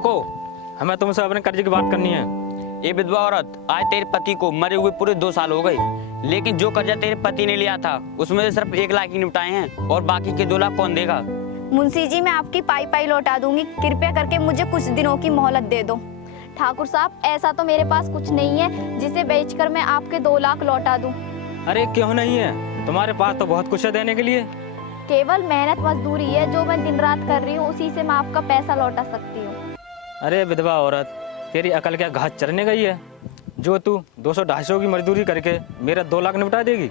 रुको, हमें तुमसे अपने कर्ज की बात करनी है। ये विधवा औरत, आज तेरे पति को मरे हुए पूरे 2 साल हो गए, लेकिन जो कर्जा तेरे पति ने लिया था उसमें से सिर्फ 1 लाख ही निपटाए हैं और बाकी के 2 लाख कौन देगा? मुंशी जी, मैं आपकी पाई पाई लौटा दूंगी, कृपया करके मुझे कुछ दिनों की मोहलत दे दो। ठाकुर साहब, ऐसा तो मेरे पास कुछ नहीं है जिसे बेचकर मैं आपके 2 लाख लौटा दूं। अरे क्यों नहीं है, तुम्हारे पास तो बहुत कुछ है देने के लिए। केवल मेहनत मजदूरी है जो मैं दिन रात कर रही हूँ, उसी से मैं आपका पैसा लौटा सकती हूँ। अरे विधवा औरत, तेरी अकल क्या घास चरने गई है जो तू 200-250 की मजदूरी करके मेरा 2 लाख निपटा देगी?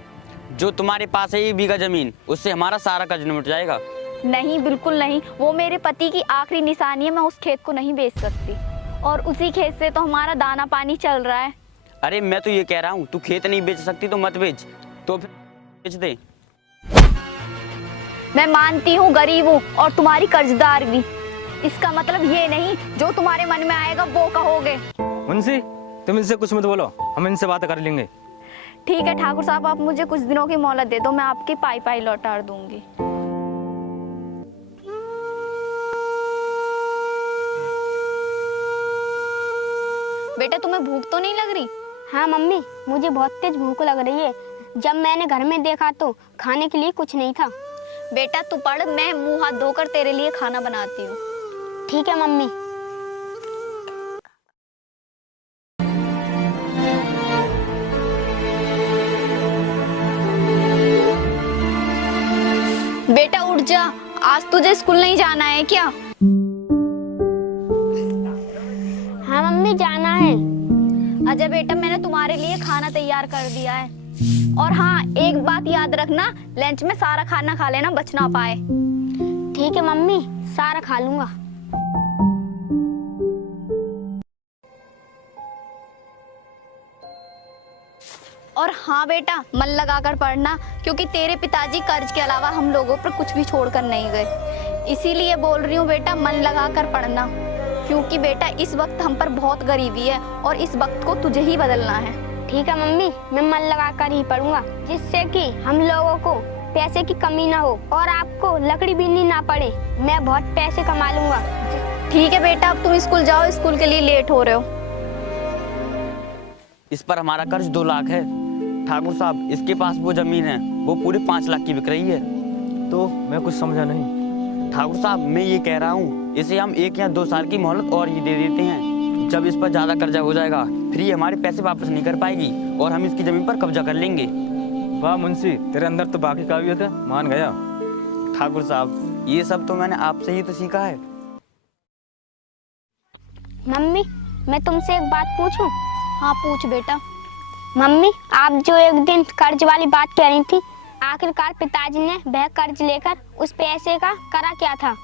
जो तुम्हारे पास है 1 बीघा जमीन, उससे हमारा सारा कर्ज निपट जाएगा। नहीं, बिल्कुल नहीं, वो मेरे पति की आखिरी निशानी है, मैं उस खेत को नहीं बेच सकती और उसी खेत से तो हमारा दाना पानी चल रहा है। अरे मैं तो ये कह रहा हूँ, तू खेत नहीं बेच सकती तो मत बेच, तो फिर बेच दे। मैं मानती हूँ गरीब हूँ और तुम्हारी कर्जदार भी, इसका मतलब ये नहीं जो तुम्हारे मन में आएगा वो कहोगे। मुंशी, तुम इनसे कुछ मत बोलो, हम इनसे बात कर लेंगे। ठीक है ठाकुर साहब, आप मुझे कुछ दिनों की मोहलत दे दो, मैं आपकी पाई पाई लौटा दूंगी। बेटा, तुम्हें भूख तो नहीं लग रही? हाँ मम्मी, मुझे बहुत तेज भूख लग रही है। जब मैंने घर में देखा तो खाने के लिए कुछ नहीं था। बेटा तू पढ़, मैं मुंह हाथ धोकर तेरे लिए खाना बनाती हूँ। ठीक है मम्मी। बेटा उठ जा, आज तुझे स्कूल नहीं जाना है क्या? हाँ मम्मी, जाना है। अजय बेटा, मैंने तुम्हारे लिए खाना तैयार कर दिया है। और हाँ, एक बात याद रखना, लंच में सारा खाना खा लेना, बच ना पाए। ठीक है मम्मी, सारा खा लूंगा। और हाँ बेटा, मन लगाकर पढ़ना, क्योंकि तेरे पिताजी कर्ज के अलावा हम लोगों पर कुछ भी छोड़कर नहीं गए। इसीलिए बोल रही हूँ बेटा, मन लगाकर पढ़ना, क्योंकि बेटा इस वक्त हम पर बहुत गरीबी है और इस वक्त को तुझे ही बदलना है। ठीक है मम्मी, मैं मन लगाकर ही पढ़ूंगा, जिससे कि हम लोगों को पैसे की कमी ना हो और आपको लकड़ी बीननी ना पड़े। मैं बहुत पैसे कमा लूंगा। ठीक है बेटा, अब तुम स्कूल जाओ, स्कूल के लिए लेट हो रहे हो। इस पर हमारा कर्ज 2 लाख है। ठाकुर साहब, इसके पास वो जमीन है, वो पूरे 5 लाख की बिक रही है। तो मैं कुछ समझा नहीं। ठाकुर साहब, मैं ये कह रहा हूँ, इसे हम 1 या 2 साल की मोहलत और ही दे देते हैं। जब इस पर ज्यादा कर्जा हो जाएगा, फिर ये हमारे पैसे वापस नहीं कर पाएगी और हम इसकी जमीन पर कब्जा कर लेंगे। वाह मुंशी, तेरे अंदर तो बाकी काबिलियत है, मान गया। ठाकुर साहब, ये सब तो मैंने आपसे ही तो सीखा है। मम्मी, मैं तुमसे एक बात पूछूं? हाँ पूछ बेटा। मम्मी, आप जो एक दिन कर्ज वाली बात कह रही थी, आखिरकार पिताजी ने वह कर्ज लेकर उस पैसे का करा क्या था?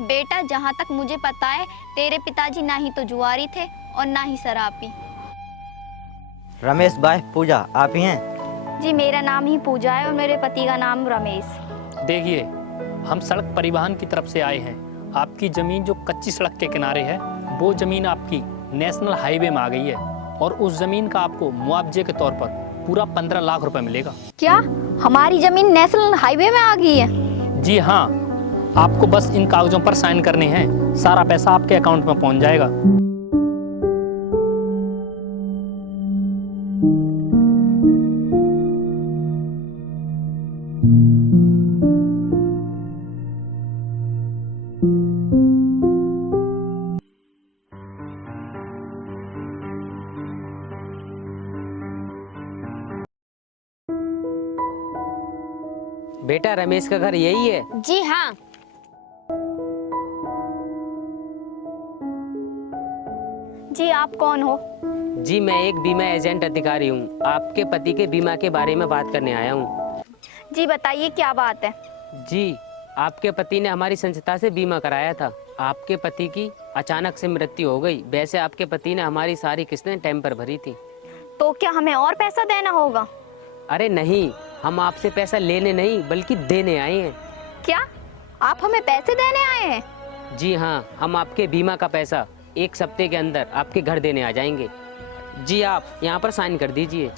बेटा, जहाँ तक मुझे पता है, तेरे पिताजी ना ही तो जुआरी थे और ना ही शराबी। रमेश भाई, पूजा आप ही हैं? जी, मेरा नाम ही पूजा है और मेरे पति का नाम रमेश। देखिए, हम सड़क परिवहन की तरफ से आए हैं। आपकी जमीन जो कच्ची सड़क के किनारे है, वो जमीन आपकी नेशनल हाईवे में आ गई है और उस जमीन का आपको मुआवजे के तौर पर पूरा 15 लाख रुपए मिलेगा। क्या हमारी जमीन नेशनल हाईवे में आ गई है? जी हाँ, आपको बस इन कागजों पर साइन करने हैं, सारा पैसा आपके अकाउंट में पहुंच जाएगा। बेटा, रमेश का घर यही है? जी हाँ। जी, आप कौन हो? जी, मैं एक बीमा एजेंट अधिकारी हूँ। आपके पति के बीमा के बारे में बात करने आया हूँ। जी बताइए, क्या बात है? जी, आपके पति ने हमारी संस्था से बीमा कराया था। आपके पति की अचानक से मृत्यु हो गई। वैसे आपके पति ने हमारी सारी किस्तें टाइम पर भरी थी। तो क्या हमें और पैसा देना होगा? अरे नहीं, हम आपसे पैसा लेने नहीं बल्कि देने आए हैं। क्या आप हमें पैसे देने आए हैं? जी हाँ, हम आपके बीमा का पैसा 1 हफ्ते के अंदर आपके घर देने आ जाएंगे। जी, आप यहाँ पर साइन कर दीजिए।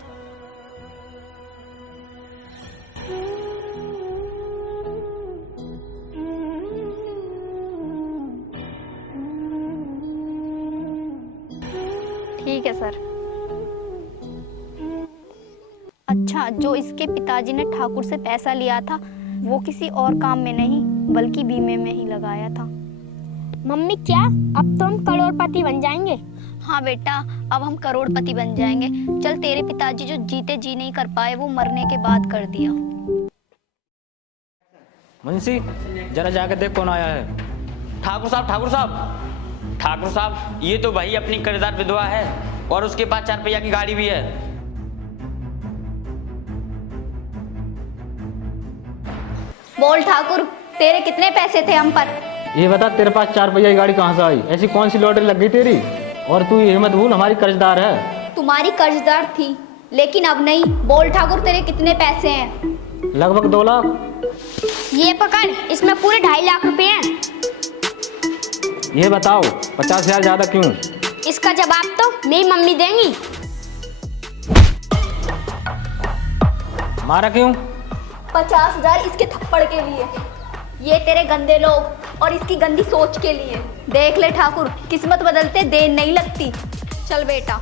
ठीक है सर। अच्छा, जो इसके पिताजी ने ठाकुर से पैसा लिया था वो किसी और काम में नहीं बल्कि बीमे में ही लगाया था। मम्मी क्या अब तो हम करोड़पति बन जाएंगे? हाँ बेटा, अब हम करोड़पति बन जाएंगे। चल, तेरे पिताजी जो जीते जी नहीं कर पाए वो मरने के बाद कर दिया। मुंशी, जरा जाकर देख कौन आया है। ठाकुर साहब, ये तो भाई अपनी कर्जदार विधवा है और उसके पास 4 पहिया की गाड़ी भी है। बोल ठाकुर, तेरे कितने पैसे थे हम पर? ये बता, तेरे पास 4 पहिया की गाड़ी कहाँ से आई? ऐसी कौन सी लॉटरी लग गई तेरी? और तू ये मत भूल, हमारी कर्जदार है। तुम्हारी कर्जदार थी लेकिन अब नहीं। बोल ठाकुर, तेरे कितने पैसे हैं? लगभग 2 लाख। ये पकड़, इसमें पूरे 2.5 लाख रुपए हैं। ये बताओ, 50,000 ज्यादा क्यों? इसका जवाब तो मेरी मम्मी देंगी। मारा क्यों? 50,000 इसके थप्पड़ के लिए, ये तेरे गंदे लोग और इसकी गंदी सोच के लिए। देख ले ठाकुर, किस्मत बदलते देर नहीं लगती। चल बेटा।